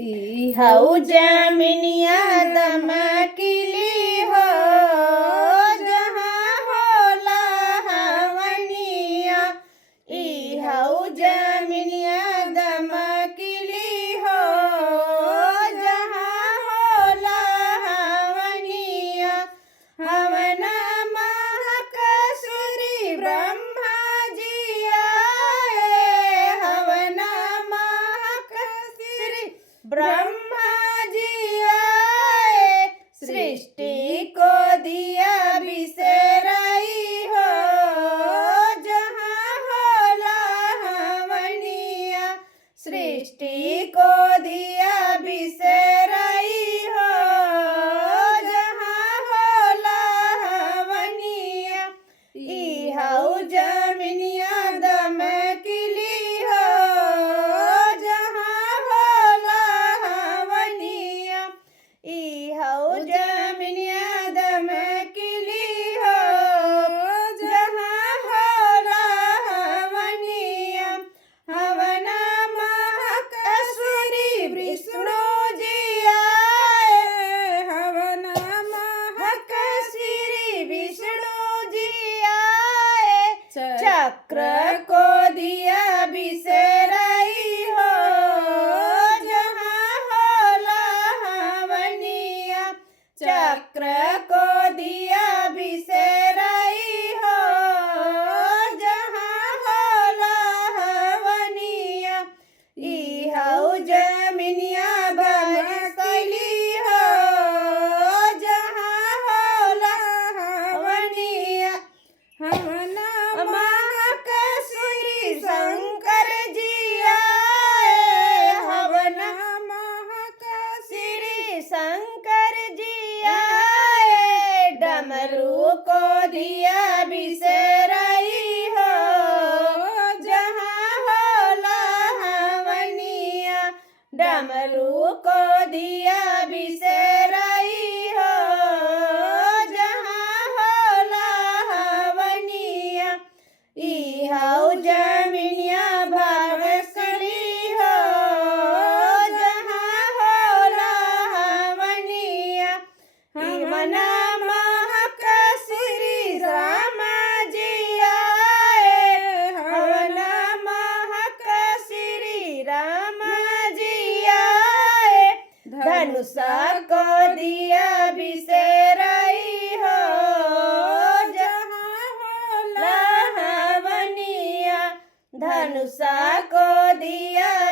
हऊ जमिनिया दमकिली हो जहाँ होला हवनिया। ई हऊ जमिनिया दमकिली हो जहाँ होला हवनिया। हवना महक सूरी ब्रह्मा जी आए। हवना महक श्री ब्रह्मा जी आए। सृष्टि को दिया बिसराई हो जहाँ होला हवनिया। सृष्टि को दिया बिसराई हो जहाँ होला हवनिया। ई हऊ जमिनिया दमकिली हो जहाँ होला हवनिया। ई हऊ जमिनिया दमकिली हो जहाँ होला हवनिया। हवना महक सूरी विष्णु जी आए। हवना महक श्री विष्णु जी आए। चक्र को दिया बिसराई हो जहाँ होला हवनिया। चक्र को दिया बिसराई हो जहाँ होला हवनिया। ई हऊ जमिनिया दमकिली हो जहाँ होला हवनिया। हवना महक श्री शंकर जी आए। हवना महक श्री शंकर जी आए। डमरू को दिया बिसराई हो जहाँ होला हवनिया। डमरू को दिया बिसराई हो जहाँ होला हवनिया। ई हऊ जमिनिया भवसली हो जहाँ होला हवनिया। हवना महक श्री राम जी आए। हवना महक श्री राम जी आए। धनुषा को दिया बिसराई हो जहाँ होला हवनिया। धनुषा को दिया